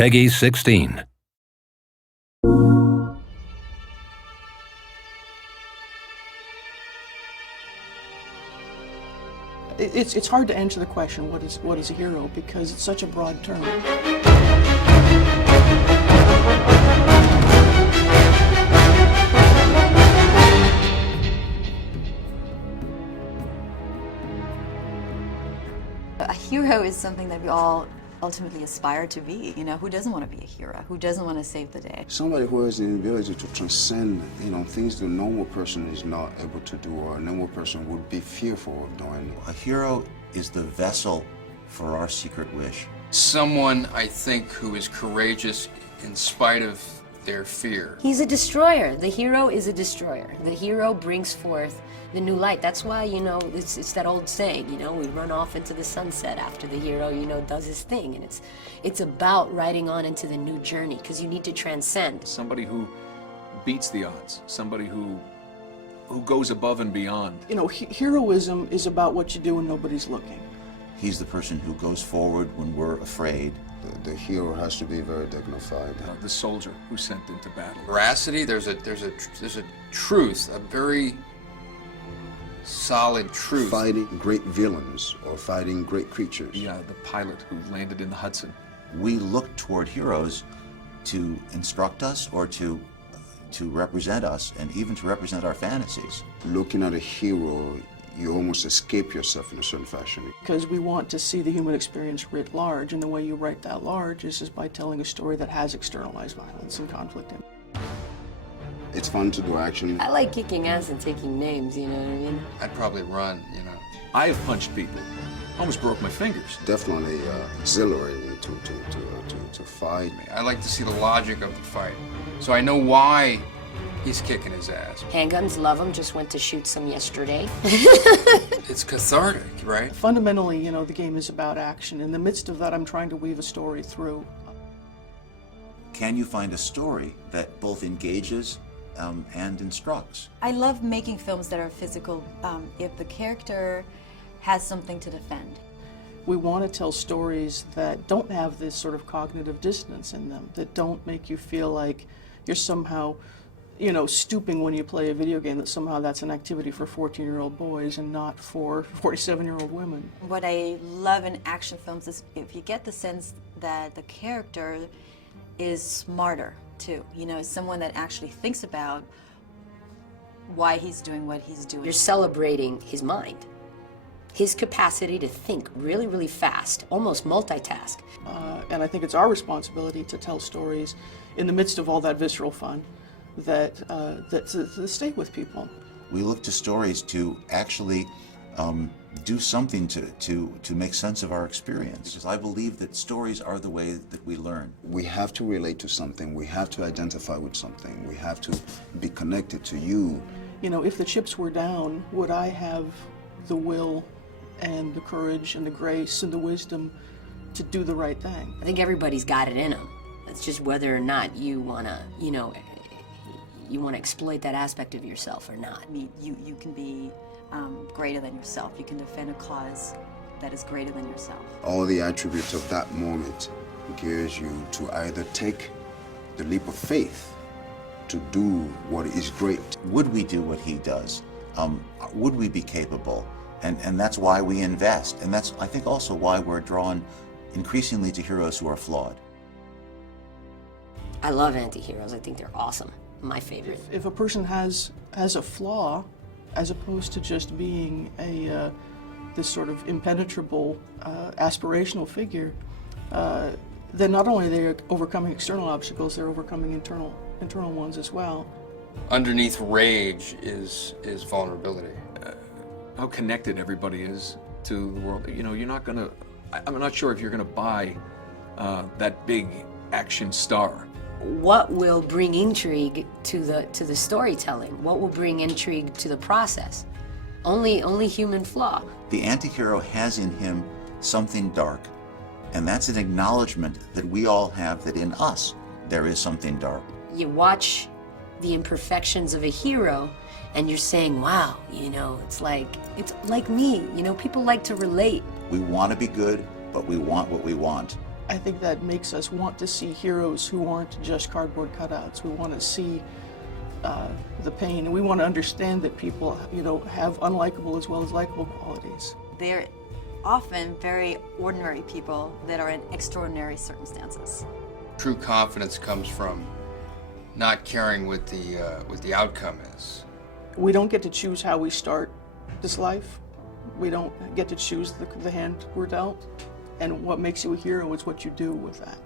Peggy 16. It's hard to answer the question, what is a hero, because it's such a broad term. A hero is something that we all ultimately aspire to be. You know, who doesn't want to be a hero? Who doesn't want to save the day? Somebody who has the ability to transcend, things the normal person is not able to do, or a normal person would be fearful of doing. A hero is the vessel for our secret wish. Someone, I think, who is courageous in spite of their fear. He's a destroyer. The hero is a destroyer. The hero brings forth the new light. That's why, it's that old saying, we run off into the sunset after the hero, does his thing. And it's about riding on into the new journey, because you need to transcend. Somebody who beats the odds, somebody who goes above and beyond. Heroism is about what you do when nobody's looking. He's the person who goes forward when we're afraid. The hero has to be very dignified. The soldier who's sent into battle. Veracity, there's a truth, a very solid truth. Fighting great villains or fighting great creatures. The pilot who landed in the Hudson. We look toward heroes to instruct us or to represent us, and even to represent our fantasies. Looking at a hero, you almost escape yourself in a certain fashion. Because we want to see the human experience writ large, and the way you write that large is by telling a story that has externalized violence and conflict in it. It's fun to do action. I like kicking ass and taking names, you know what I mean? I'd probably run, I have punched people. Almost broke my fingers. Definitely exhilarating to fight. I like to see the logic of the fight, so I know why he's kicking his ass. Handguns, love them. Just went to shoot some yesterday. It's cathartic, right? Fundamentally, the game is about action. In the midst of that, I'm trying to weave a story through. Can you find a story that both engages and instructs? I love making films that are physical if the character has something to defend. We want to tell stories that don't have this sort of cognitive dissonance in them, that don't make you feel like you're somehow, stooping when you play a video game, that somehow that's an activity for 14-year-old boys and not for 47-year-old women. What I love in action films is if you get the sense that the character is smarter too, someone that actually thinks about why he's doing what he's doing. You're celebrating his mind, his capacity to think really, really fast, almost multitask. And I think it's our responsibility to tell stories in the midst of all that visceral fun that stay with people. We look to stories to actually do something to make sense of our experience. Because I believe that stories are the way that we learn. We have to relate to something. We have to identify with something. We have to be connected to you. If the chips were down, would I have the will and the courage and the grace and the wisdom to do the right thing? I think everybody's got it in them. It's just whether or not you wanna, you want to exploit that aspect of yourself or not. I mean, you can be greater than yourself. You can defend a cause that is greater than yourself. All the attributes of that moment gears you to either take the leap of faith to do what is great. Would we do what he does? Would we be capable? And that's why we invest. And that's, I think, also why we're drawn increasingly to heroes who are flawed. I love anti-heroes. I think they're awesome. My favorite. If a person has a flaw, as opposed to just being this sort of impenetrable, aspirational figure, then not only are they overcoming external obstacles, they're overcoming internal ones as well. Underneath rage is vulnerability. How connected everybody is to the world. You're not gonna, I'm not sure if you're gonna buy that big action star. What will bring intrigue to the storytelling? What will bring intrigue to the process? Only human flaw. The anti-hero has in him something dark, and that's an acknowledgement that we all have, that in us there is something dark. You watch the imperfections of a hero and you're saying, wow, it's like me. People like to relate. We want to be good, but we want what we want. I think that makes us want to see heroes who aren't just cardboard cutouts. We want to see the pain, and we want to understand that people, you know, have unlikable as well as likable qualities. They're often very ordinary people that are in extraordinary circumstances. True confidence comes from not caring what the outcome is. We don't get to choose how we start this life. We don't get to choose the hand we're dealt. And what makes you a hero is what you do with that.